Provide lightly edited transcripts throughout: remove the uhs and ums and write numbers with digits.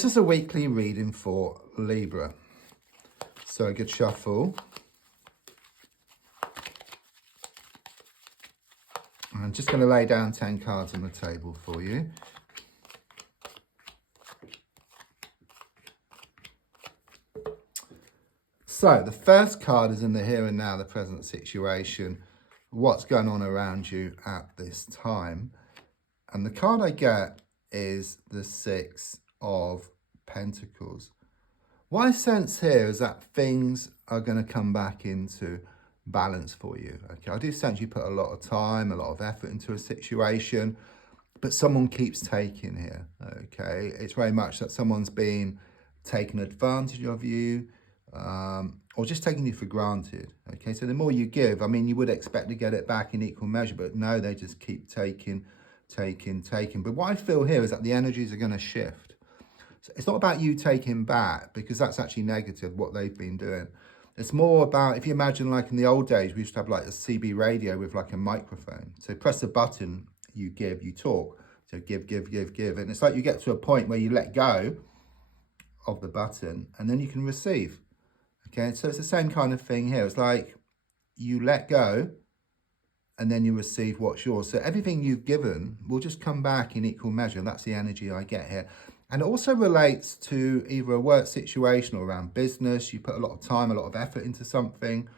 This is a weekly reading for Libra. So a good shuffle. I'm just going to lay down 10 cards on the table for you. So the first card is in the here and now, the present situation, what's going on around you at this time. And the card I get is the Six of Pentacles. What I sense here is that things are going to come back into balance for you. Okay, I do sense you put a lot of time, a lot of effort into a situation, but someone keeps taking here. Okay, it's very much that someone's been taking advantage of you, or just taking you for granted. Okay, so the more you give, I mean, you would expect to get it back in equal measure, but no, they just keep taking. But what I feel here is that the energies are going to shift. So it's not about you taking back, because that's actually negative, what they've been doing. It's more about, if you imagine like in the old days, we used to have like a CB radio with like a microphone. So press a button, you give, you talk. So give. And it's like you get to a point where you let go of the button and then you can receive. Okay, so it's the same kind of thing here. It's like you let go and then you receive what's yours. So everything you've given will just come back in equal measure. That's the energy I get here. And it also relates to either a work situation or around business. You put a lot of time, a lot of effort into something.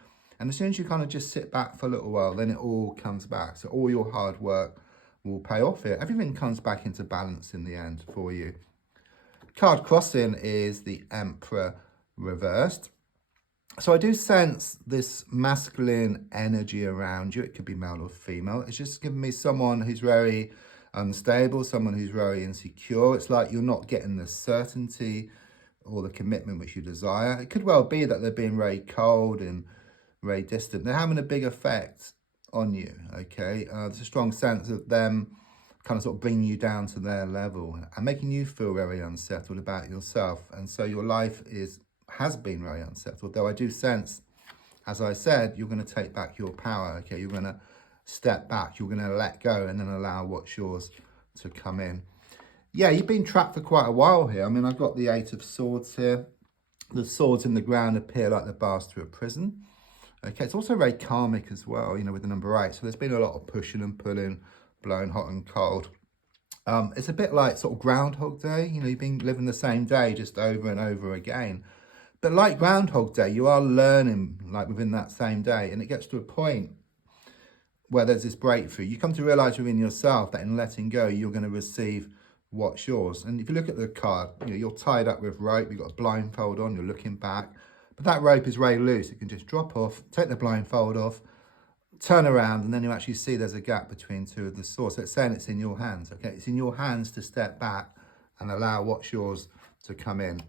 And as soon as you kind of just sit back for a little while, then it all comes back. So all your hard work will pay off here. Everything comes back into balance in the end for you. Card crossing is the Emperor reversed. So I do sense this masculine energy around you. It could be male or female. It's just giving me someone who's very unstable, someone who's very insecure. It's like you're not getting the certainty or the commitment which you desire. It could well be that they're being very cold and very distant. They're having a big effect on you, okay? There's a strong sense of them kind of sort of bringing you down to their level and making you feel very unsettled about yourself. And so your life has been very unsettled, though I do sense, as I said, you're going to take back your power, okay? You're going to step back, you're going to let go and then allow what's yours to come in. Yeah, you've been trapped for quite a while here. I mean, I've got the Eight of Swords here. The swords in the ground appear like the bars through a prison. Okay, it's also very karmic as well, you know, with the number 8. So there's been a lot of pushing and pulling, blowing hot and cold. It's a bit like sort of Groundhog Day. You know, you've been living the same day just over and over again. But like Groundhog Day, you are learning like within that same day. And it gets to a point where there's this breakthrough. You come to realize within yourself that in letting go, you're going to receive what's yours. And if you look at the card, you know, you're tied up with rope, you've got a blindfold on, you're looking back. But that rope is very loose. It can just drop off, take the blindfold off, turn around, and then you actually see there's a gap between two of the swords. So it's saying it's in your hands, okay? It's in your hands to step back and allow what's yours to come in.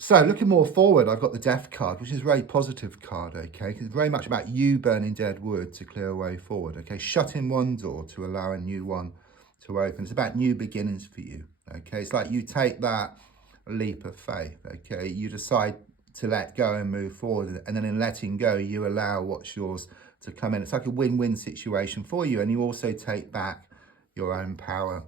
So looking more forward, I've got the Death card, which is a very positive card, okay? It's very much about you burning dead wood to clear a way forward, okay? Shutting one door to allow a new one to open. It's about new beginnings for you, okay? It's like you take that leap of faith, okay? You decide to let go and move forward, and then in letting go, you allow what's yours to come in. It's like a win-win situation for you, and you also take back your own power.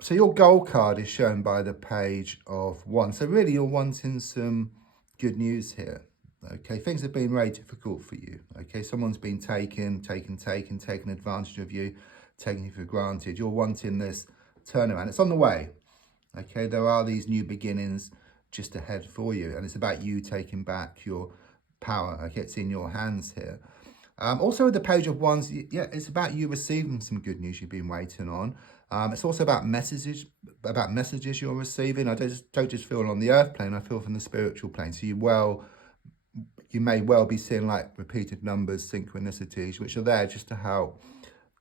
So your goal card is shown by the Page of Wands. So really you're wanting some good news here. Okay, things have been very difficult for you. Okay, someone's been taken advantage of you, taking you for granted. You're wanting this turnaround. It's on the way. Okay, there are these new beginnings just ahead for you. And it's about you taking back your power. Okay, it's in your hands here. Also with the Page of Wands, yeah, it's about you receiving some good news you've been waiting on. It's also about messages you're receiving. I don't just feel on the earth plane, I feel from the spiritual plane. So you may well be seeing like repeated numbers, synchronicities, which are there just to help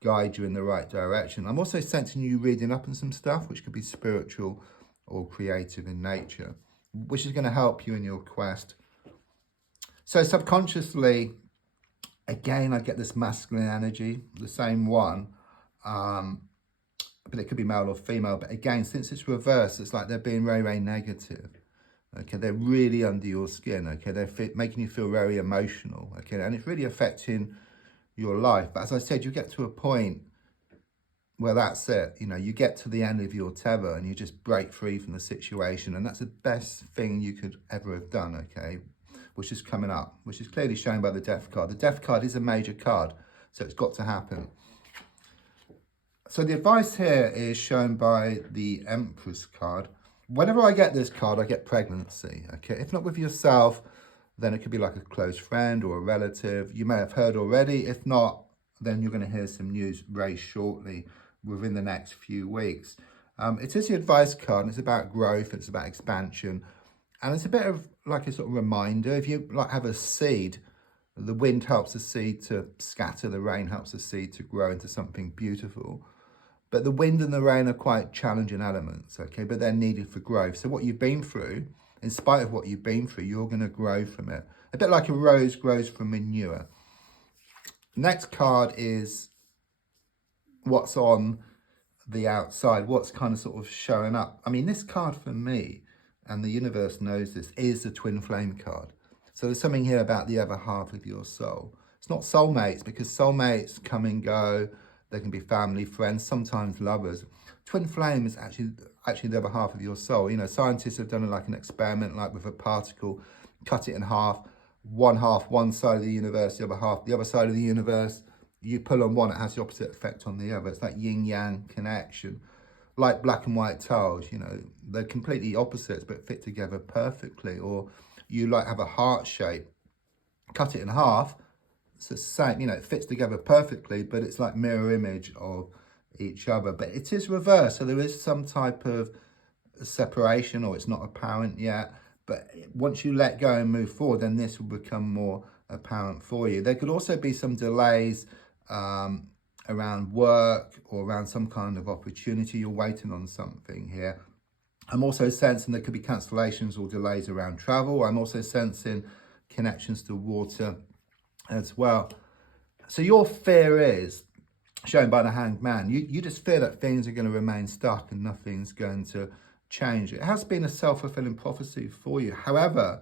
guide you in the right direction. I'm also sensing you reading up on some stuff, which could be spiritual or creative in nature, which is going to help you in your quest. So subconsciously, again, I get this masculine energy, the same one, but it could be male or female. But again, since it's reversed, it's like they're being very, very negative. Okay, they're really under your skin. Okay, they're making you feel very emotional. Okay, and it's really affecting your life. But as I said, you get to a point well, that's it. You know, you get to the end of your tether and you just break free from the situation. And that's the best thing you could ever have done, okay? Which is coming up, which is clearly shown by the Death card. The Death card is a major card, so it's got to happen. So the advice here is shown by the Empress card. Whenever I get this card, I get pregnancy, okay? If not with yourself, then it could be like a close friend or a relative. You may have heard already. If not, then you're going to hear some news very shortly within the next few weeks. It is the advice card, and it's about growth, it's about expansion, and it's a bit of like a sort of reminder. If you like have a seed, the wind helps the seed to scatter, the rain helps the seed to grow into something beautiful. But the wind and the rain are quite challenging elements, okay? But they're needed for growth. So what you've been through, in spite of what you've been through, you're going to grow from it. A bit like a rose grows from manure. Next card is what's on the outside, what's kind of sort of showing up. I mean, this card for me, and the universe knows this, is the twin flame card. So there's something here about the other half of your soul. It's not soulmates, because soulmates come and go. They can be family, friends, sometimes lovers. Twin flame is actually the other half of your soul. You know, scientists have done like an experiment, like with a particle, cut it in half, one side of the universe, the other half, the other side of the universe. You pull on one, it has the opposite effect on the other. It's like yin-yang connection, like black and white tiles, you know, they're completely opposites, but fit together perfectly. Or you like have a heart shape, cut it in half, it's the same, you know, it fits together perfectly, but it's like mirror image of each other. But it is reversed, so there is some type of separation, or it's not apparent yet. But once you let go and move forward, then this will become more apparent for you. There could also be some delays around work or around some kind of opportunity. You're waiting on something here. I'm also sensing there could be cancellations or delays around travel. I'm also sensing connections to water as well. So your fear is shown by the Hanged Man. You just fear that things are going to remain stuck and nothing's going to change. It has been a self-fulfilling prophecy for you. However,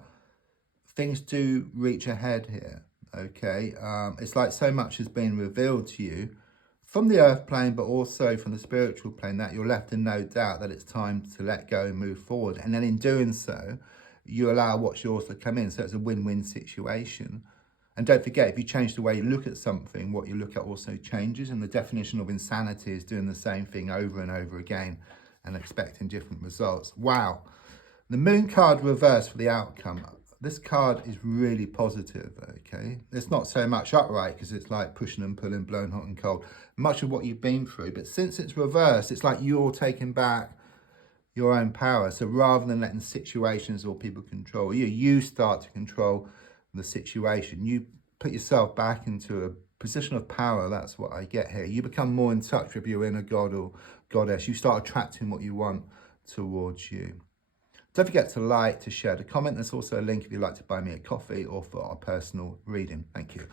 things do reach ahead here, okay? It's like so much has been revealed to you from the earth plane, but also from the spiritual plane, that you're left in no doubt that it's time to let go and move forward. And then in doing so, you allow what's yours to come in. So it's a win-win situation. And don't forget, if you change the way you look at something, what you look at also changes. And the definition of insanity is doing the same thing over and over again and expecting different results. Wow. The Moon card reversed for the outcome. This card is really positive, okay? It's not so much upright, because it's like pushing and pulling, blowing hot and cold. Much of what you've been through. But since it's reversed, it's like you're taking back your own power. So rather than letting situations or people control you, you start to control the situation. You put yourself back into a position of power. That's what I get here. You become more in touch with your inner god or goddess. You start attracting what you want towards you. Don't forget to like, to share, to comment. There's also a link if you'd like to buy me a coffee or for our personal reading. Thank you.